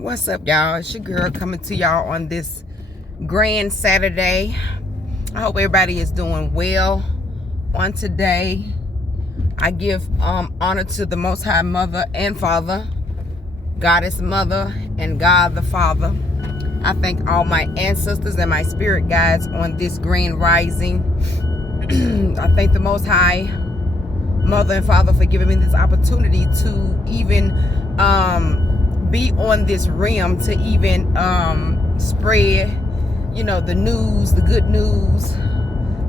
What's up, y'all? It's your girl coming to y'all on this grand Saturday. I hope everybody is doing well on today. I give honor to the Most High Mother and Father, Goddess Mother and God the Father. I thank all my ancestors and my spirit guides on this grand rising. I thank the Most High Mother and Father for giving me this opportunity to even be on this realm, to even spread, the news, the good news,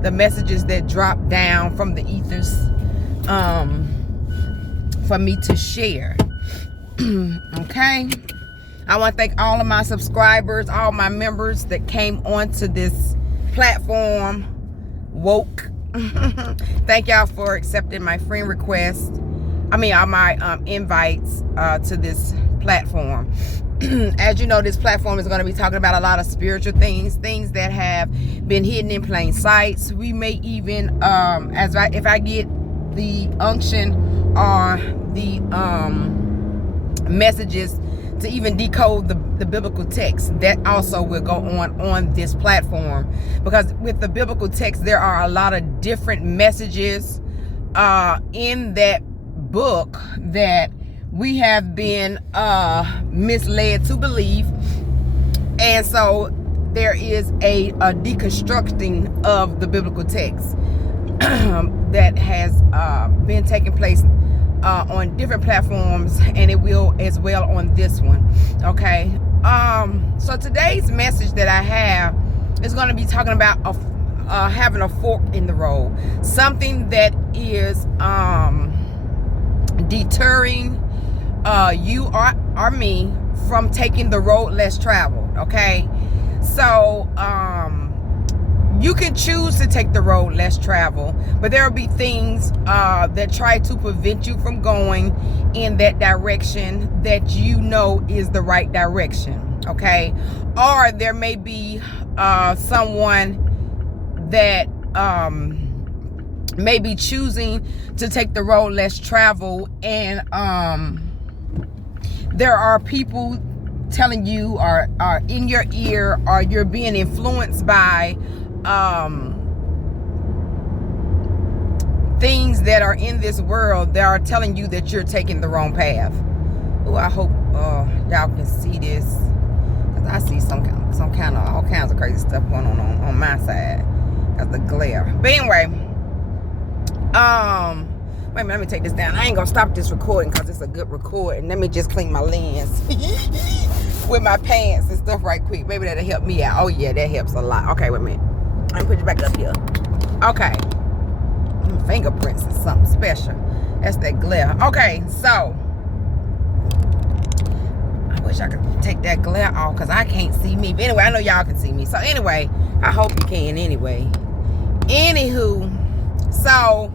the messages that drop down from the ethers, for me to share. Okay, I want to thank all of my subscribers, all my members that came onto this platform woke. Thank y'all for accepting my friend request. All my invites to this platform. As you know, this platform is going to be talking about a lot of spiritual things that have been hidden in plain sight. So we may even, if I get the unction or the messages to even decode the biblical text, that also will go on this platform, because with the biblical text there are a lot of different messages in that book that we have been misled to believe, and so there is a deconstructing of the biblical text that has been taking place on different platforms, and it will as well on this one. Okay, so today's message that I have is going to be talking about having a fork in the road, something that is deterring you or me from taking the road less traveled. Okay, so you can choose to take the road less traveled, but there will be things that try to prevent you from going in that direction that is the right direction. Okay, or there may be someone that may be choosing to take the road less traveled, and there are people telling you, or in your ear, or you're being influenced by things that are in this world that are telling you that you're taking the wrong path. Oh, I hope y'all can see this, because I see all kinds of crazy stuff going on my side. That's the glare. But anyway, wait a minute, let me take this down. I ain't gonna stop this recording because it's a good recording. Let me just clean my lens with my pants and stuff right quick. Maybe that'll help me out. Oh yeah, that helps a lot. Okay, wait a minute. Let me put you back up here. Okay. Fingerprints is something special. That's that glare. Okay, so I wish I could take that glare off because I can't see me. But anyway, I know y'all can see me. So anyway, I hope you can anyway. Anywho, so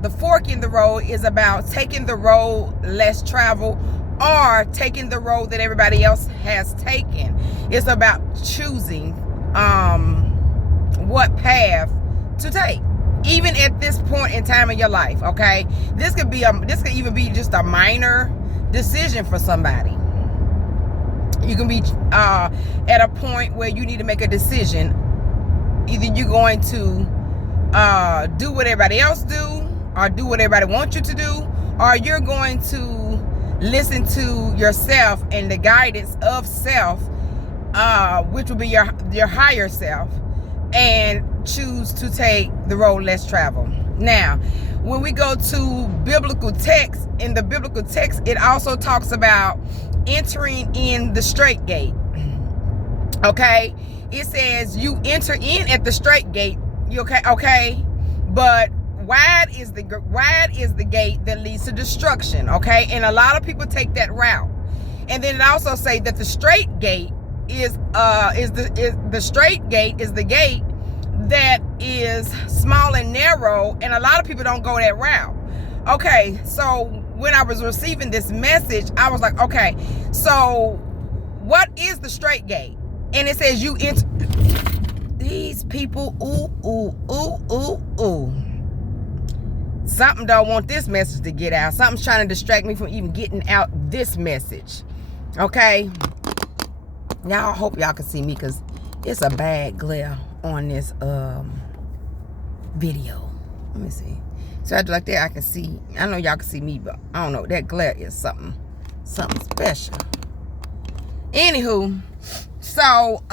the fork in the road is about taking the road less traveled, or taking the road that everybody else has taken. It's about choosing what path to take, even at this point in time in your life. Okay, this could even be just a minor decision for somebody. You can be at a point where you need to make a decision. Either you're going to do what everybody else do, or do what everybody wants you to do, or you're going to listen to yourself and the guidance of self, which will be your higher self, and choose to take the road less traveled. Now, when we go to biblical text, in the biblical text, it also talks about entering in the straight gate. Okay, it says you enter in at the straight gate. You okay, but wide is the gate that leads to destruction. Okay, and a lot of people take that route. And then it also say that the straight gate is the gate that is small and narrow, and a lot of people don't go that route. Okay, so when I was receiving this message, I was like, okay, so what is the straight gate? And it says you enter. These people, ooh. Something don't want this message to get out. Something's trying to distract me from even getting out this message. Okay. Y'all, hope y'all can see me because it's a bad glare on this video. Let me see. So I do like that, I can see. I know y'all can see me, but I don't know. That glare is something special. Anywho, so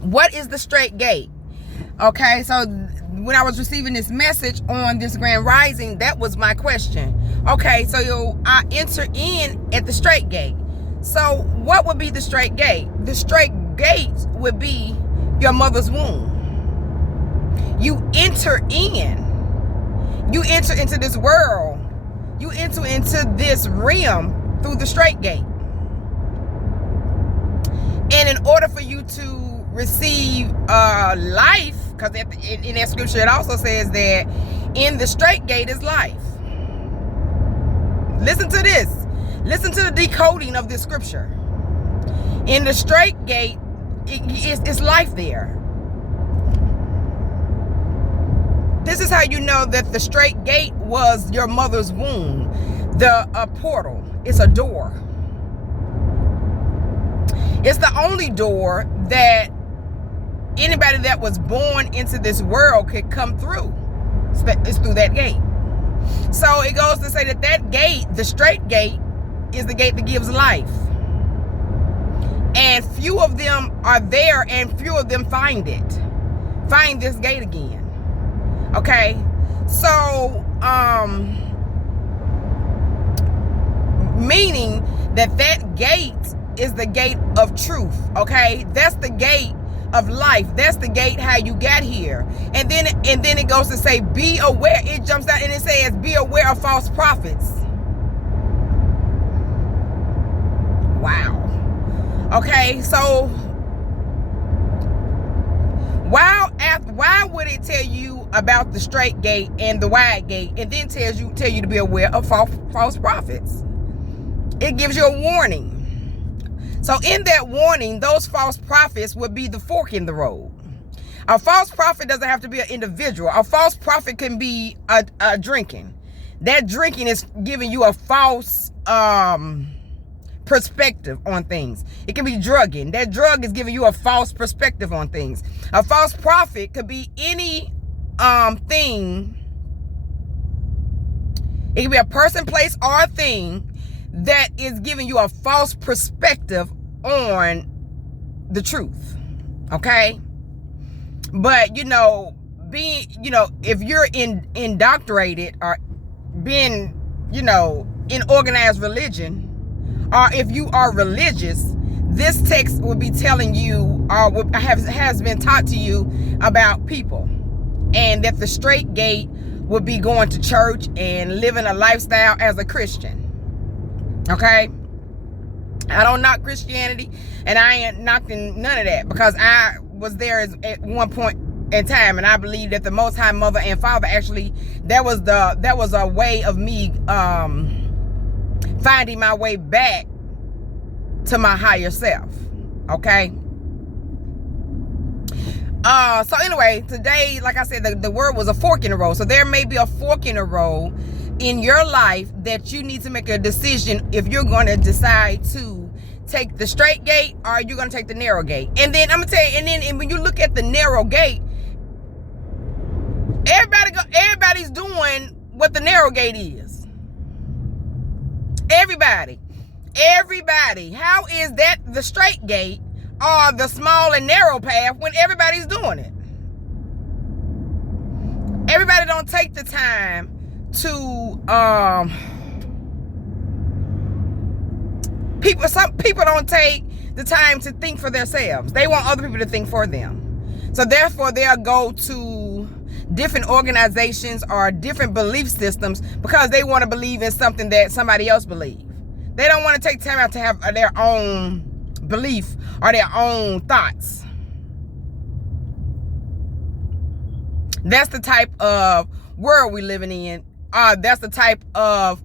what is the straight gate? Okay, so when I was receiving this message on this Grand Rising, that was my question. Okay, so I enter in at the straight gate. So what would be the straight gate? The straight gate would be your mother's womb. You enter in. You enter into this world. You enter into this realm through the straight gate. And in order for you to receive life, because in that scripture it also says that in the straight gate is life. Listen to this. Listen to the decoding of this scripture. In the straight gate, it's life there. This is how you know that the straight gate was your mother's womb. A portal. It's a door. It's the only door that anybody that was born into this world could come through. It's through that gate. So it goes to say that gate, the straight gate, is the gate that gives life. And few of them are there, and few of them find it. Find this gate again. Okay? So, meaning that gate is the gate of truth. Okay? That's the gate of life. That's the gate how you got here. And then it goes to say, be aware. It jumps out and it says, be aware of false prophets. Wow. Okay, so why would it tell you about the straight gate and the wide gate, and then tell you to be aware of false prophets? It gives you a warning. So in that warning, those false prophets would be the fork in the road. A false prophet doesn't have to be an individual. A false prophet can be a drinking. That drinking is giving you a false perspective on things. It can be drugging. That drug is giving you a false perspective on things. A false prophet could be any thing. It can be a person, place, or a thing that is giving you a false perspective on the truth. Okay? But if you're indoctrinated or being, in organized religion, or if you are religious, this text will be telling you, or has been taught to you about people, and that the straight gate would be going to church and living a lifestyle as a Christian. Okay? I don't knock Christianity, and I ain't knocking none of that, because I was there at one point in time, and I believe that the Most High Mother and Father actually, that was a way of me finding my way back to my higher self. Okay? So anyway, today, like I said, the word was a fork in the road. So there may be a fork in the road in your life that you need to make a decision if you're going to decide to take the straight gate or you're going to take the narrow gate. And then I'm going to tell you, and when you look at the narrow gate, everybody's doing what the narrow gate is. Everybody. How is that the straight gate or the small and narrow path when everybody's doing it? Everybody don't take the time to some people don't take the time to think for themselves. They want other people to think for them. So therefore they'll go to different organizations or different belief systems because they want to believe in something that somebody else believes. They don't want to take time out to have their own belief or their own thoughts. That's the type of world we're living in. That's the type of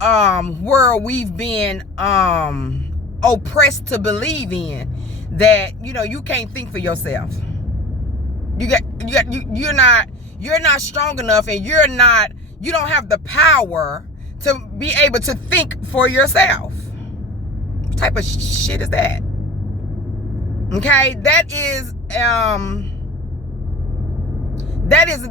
world we've been oppressed to believe in. That you can't think for yourself. You're not strong enough, and you don't have the power to be able to think for yourself. What type of shit is that? Okay, that is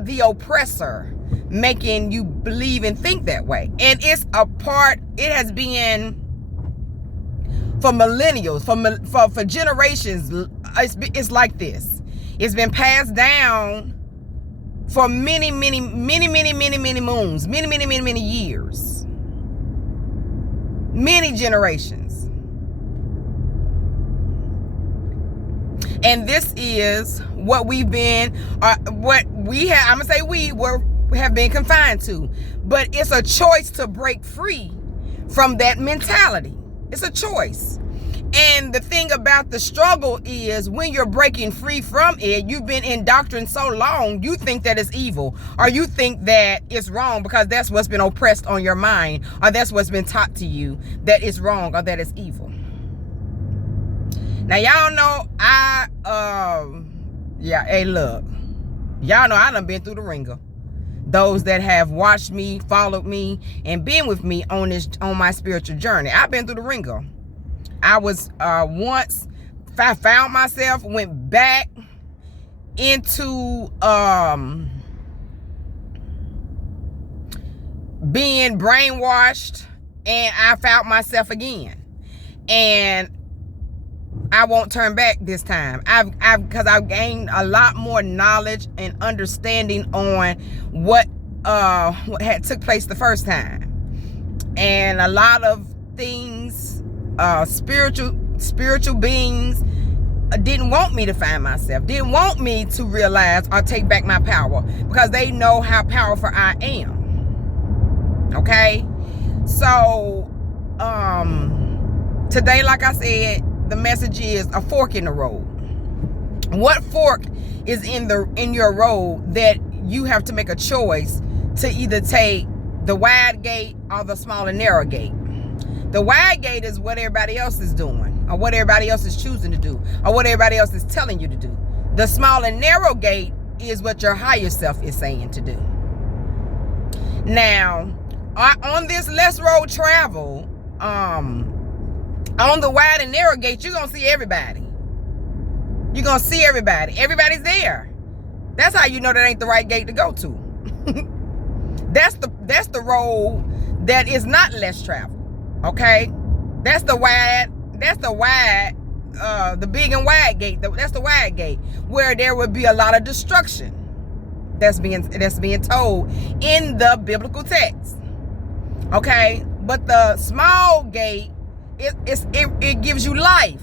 the oppressor making you believe and think that way. And it's a part, it has been for millennials, for generations. It's like this. It's been passed down for many moons, many years, many generations. And this is what we've been, what we have, I'm gonna say we have been confined to. But it's a choice to break free from that mentality. It's a choice. And the thing about the struggle is when you're breaking free from it, you've been indoctrinated so long, you think that it's evil, or you think that it's wrong because that's what's been oppressed on your mind, or that's what's been taught to you, that it's wrong or that it's evil. Now, y'all know hey, look, y'all know I done been through the ringer. Those that have watched me, followed me, and been with me on my spiritual journey, I've been through the ringer. I was once, I found myself, went back into being brainwashed, and I found myself again. And I won't turn back this time. Because I've gained a lot more knowledge and understanding on what had took place the first time. And a lot of things, spiritual beings didn't want me to find myself, didn't want me to realize or take back my power, because they know how powerful I am. Okay? So, today, like I said, the message is a fork in the road. What fork is in your road that you have to make a choice to either take the wide gate or the small and narrow gate? The wide gate is what everybody else is doing, or what everybody else is choosing to do, or what everybody else is telling you to do. The small and narrow gate is what your higher self is saying to do. Now, on this less road travel, on the wide and narrow gate, you're going to see everybody. You're going to see everybody. Everybody's there. That's how you know that ain't the right gate to go to. That's the road that is not less traveled. Okay? That's the big and wide gate. That's the wide gate, where there would be a lot of destruction that's being told in the biblical text. Okay? But the small gate, it gives you life.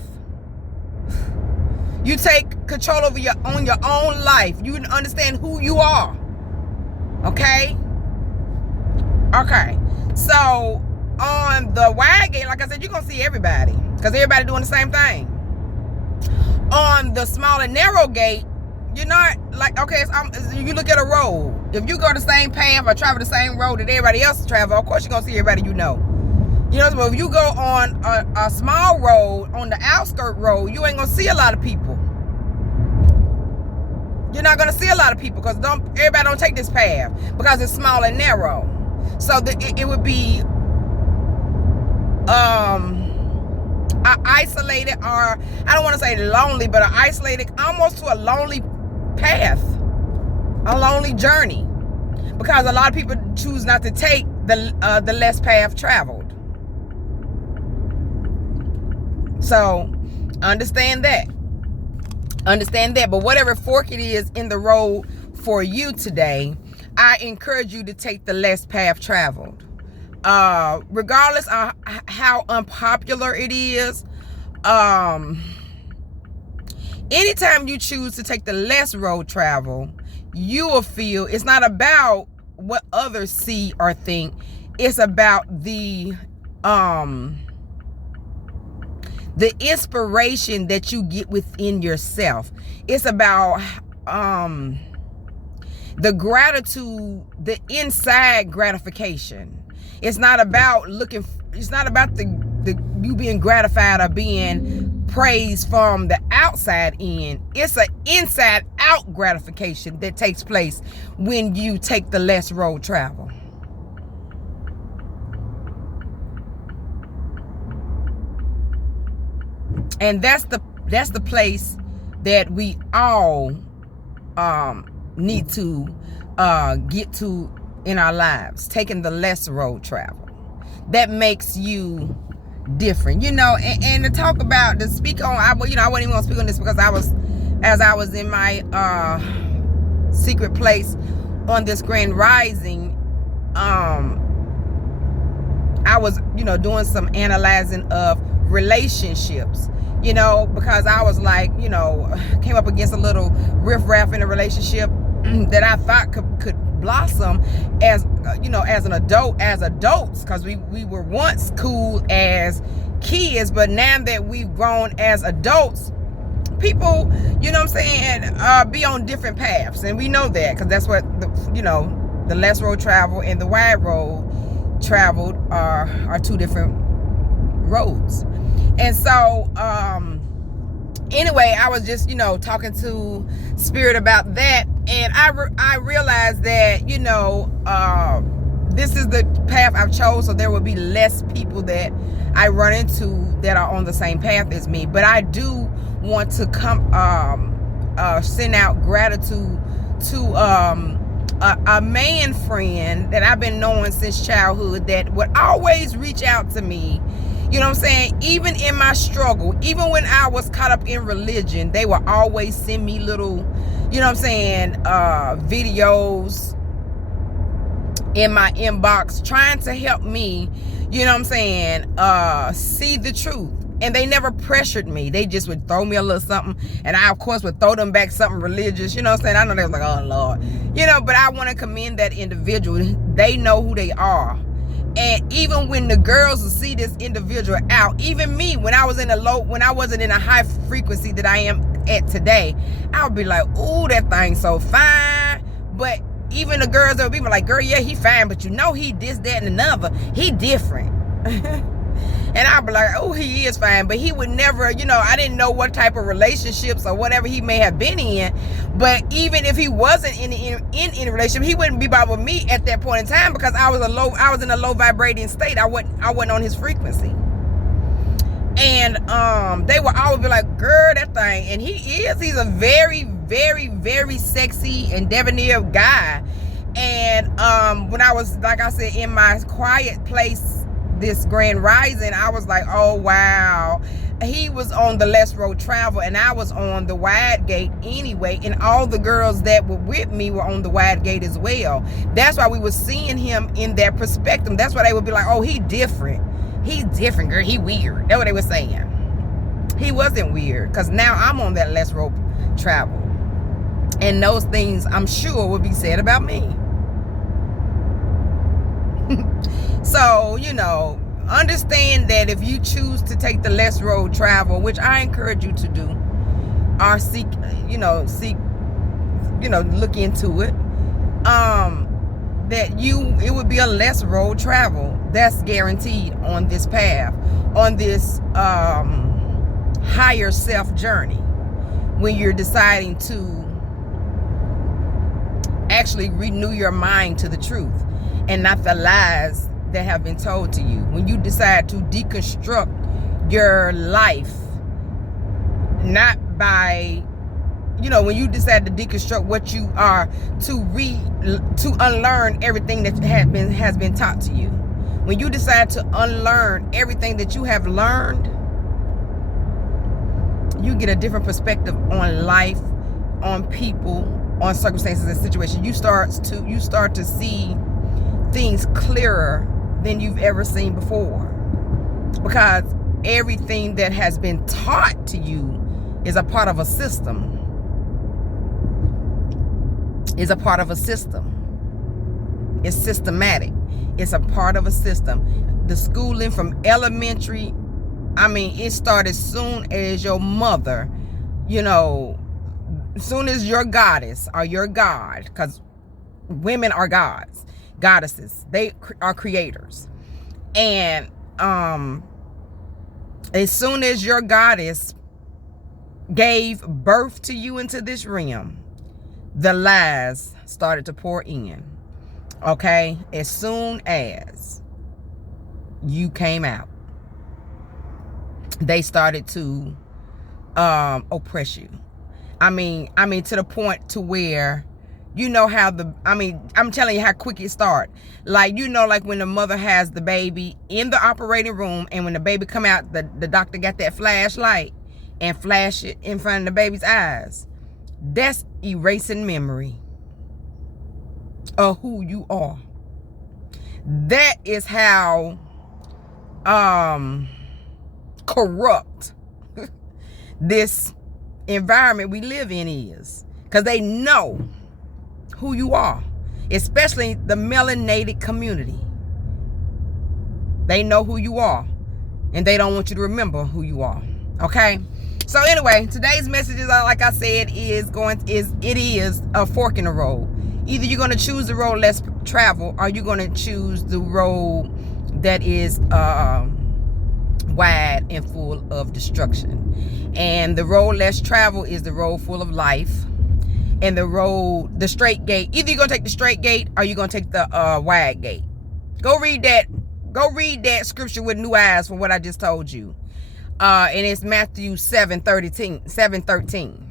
You take control over your own life. You understand who you are. Okay? Okay. So on the wide gate, like I said, you're gonna see everybody, because everybody doing the same thing. On the small and narrow gate, you're not like, okay, you look at a road. If you go the same path or travel the same road that everybody else travel, of course you're gonna see everybody you know. You know, so if you go on a small road, on the outskirt road, you ain't gonna see a lot of people. You're not gonna see a lot of people, because everybody don't take this path, because it's small and narrow. So it would be isolated, or I don't want to say lonely, but isolated, almost to a lonely path, a lonely journey, because a lot of people choose not to take the less path traveled. So understand that. But whatever fork it is in the road for you today, I encourage you to take the less path traveled. Regardless of how unpopular it is, anytime you choose to take the less road travel, you will feel it's not about what others see or think. It's about the inspiration that you get within yourself. It's about the gratitude, the inside gratification. It's not about the you being gratified or being praised from the outside in. It's an inside out gratification that takes place when you take the less road travel. And that's the place that we all need to get to in our lives, taking the less road travel. That makes you different, and to talk about, to speak on, I wasn't even gonna speak on this because I was in my secret place on this grand rising. I was doing some analyzing of relationships, because I was like, came up against a little riffraff in a relationship that I thought could blossom as as an adult, as adults, because we were once cool as kids, but now that we've grown as adults, people, be on different paths, and we know that because that's what the less road travel and the wide road traveled are two different roads. And so anyway, I was just talking to Spirit about that, and I realized that this is the path I've chose, so there will be less people that I run into that are on the same path as me. But I do want to send out gratitude to a man friend that I've been knowing since childhood that would always reach out to me. Even in my struggle, even when I was caught up in religion, they would always send me little, videos in my inbox trying to help me, see the truth. And they never pressured me. They just would throw me a little something, and I, of course, would throw them back something religious. I know they was like, oh, Lord. But I want to commend that individual. They know who they are. And even when the girls will see this individual out, even me, when I wasn't in a high frequency that I am at today, I would be like, ooh, that thing's so fine. But even the girls that would be like, girl, yeah, he fine, but he this, that, and another. He different. And I'd be like, oh, he is fine. But he would never, I didn't know what type of relationships or whatever he may have been in. But even if he wasn't in any relationship, he wouldn't be bothered with me at that point in time, because I was in a low vibrating state. I wasn't on his frequency. And they would always be like, girl, that thing. And he's a very, very, very sexy and debonair guy. And when I was, like I said, in my quiet place, this grand rising, I was like, oh wow, he was on the less road travel and I was on the wide gate anyway, and all the girls that were with me were on the wide gate as well. That's why we were seeing him in that perspective. That's why they would be like, oh, he's different, girl, he weird. That's what they were saying. He wasn't weird, because now I'm on that less road travel, and those things I'm sure will be said about me. So, understand that if you choose to take the less road travel, which I encourage you to do, or look into it, that it would be a less road travel. That's guaranteed on this path, on this higher self journey, when you're deciding to actually renew your mind to the truth and not the lies that have been told to you. When you decide to deconstruct your life, not by, when you decide to deconstruct what you are, to unlearn everything that has been taught to you. When you decide to unlearn everything that you have learned, you get a different perspective on life, on people, on circumstances and situations. You start to see things clearer than you've ever seen before, because everything that has been taught to you is a part of a system. It's systematic. It's a part of a system. The schooling from elementary, it started soon as your mother, soon as your goddess or your god, because women are gods, goddesses, they are creators. And as soon as your goddess gave birth to you into this realm, the lies started to pour in. Okay? As soon as you came out. they started to oppress you. I mean to the point to where, you know how I'm telling you how quick it started. Like, you know, like when the mother has the baby in the operating room, and when the baby come out, the doctor got that flashlight and flash it in front of the baby's eyes. That's erasing memory of who you are. That is how corrupt this environment we live in is, because they know who you are, especially the melanated community. They know who you are, and they don't want you to remember who you are. Okay, so anyway, today's message is, like I said, it is a fork in the road. Either you're going to choose the road less travel, or you're going to choose the road that is wide and full of destruction. And the road less travel is the road full of life. And the straight gate, either you're going to take the straight gate, or you're going to take the wide gate. Go read that scripture with new eyes for what I just told you. And it's Matthew 7:13.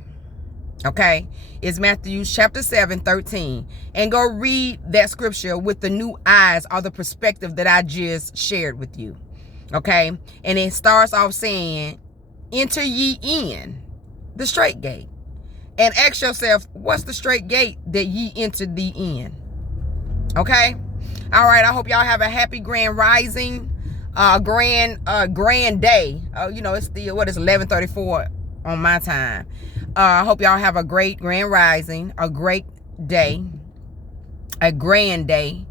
Okay, it's Matthew chapter 7:13, and go read that scripture with the new eyes, or the perspective that I just shared with you. Okay, and it starts off saying, enter ye in the straight gate, and ask yourself, what's the straight gate that ye entered thee in? Okay, all right, I hope y'all have a happy grand rising, grand day. You know, it's 11:34 on my time. I hope y'all have a great grand rising, a great day, a grand day.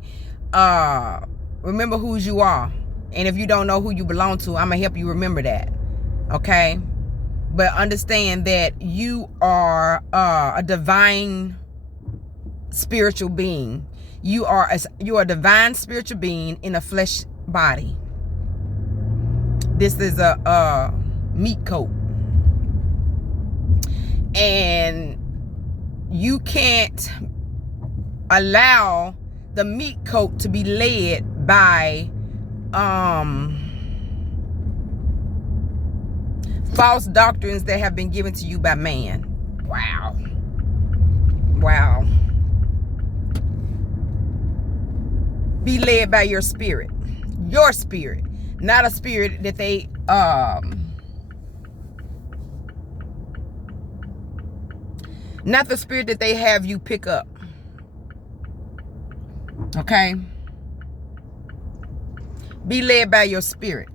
Remember whose you are. And if you don't know who you belong to, I'm going to help you remember that. Okay? But understand that you are a divine spiritual being. You are a divine spiritual being in a flesh body. This is a meat coat. And you can't allow the meat coat to be led by false doctrines that have been given to you by man. Wow. Be led by your spirit, not a spirit that they not the spirit that they have you pick up. Okay? Be led by your spirit.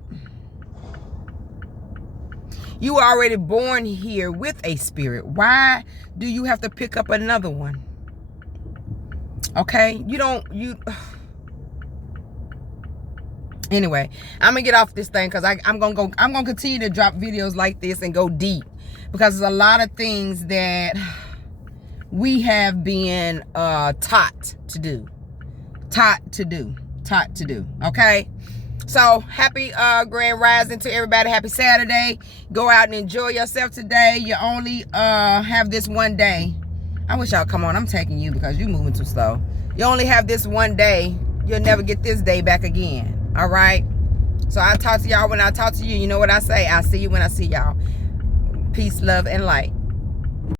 You are already born here with a spirit. Why do you have to pick up another one? Okay? Anyway, I'm gonna get off this thing, because I'm gonna continue to drop videos like this and go deep, because there's a lot of things that we have been taught to do. Okay? So happy grand rising to everybody. Happy Saturday. Go out and enjoy yourself today. You only have this one day. I wish y'all come on. I'm taking you because you're moving too slow. You only have this one day. You'll never get this day back again. All right? So I talk to y'all when I talk to you. You know what I say? I see you when I see y'all. Peace, love, and light.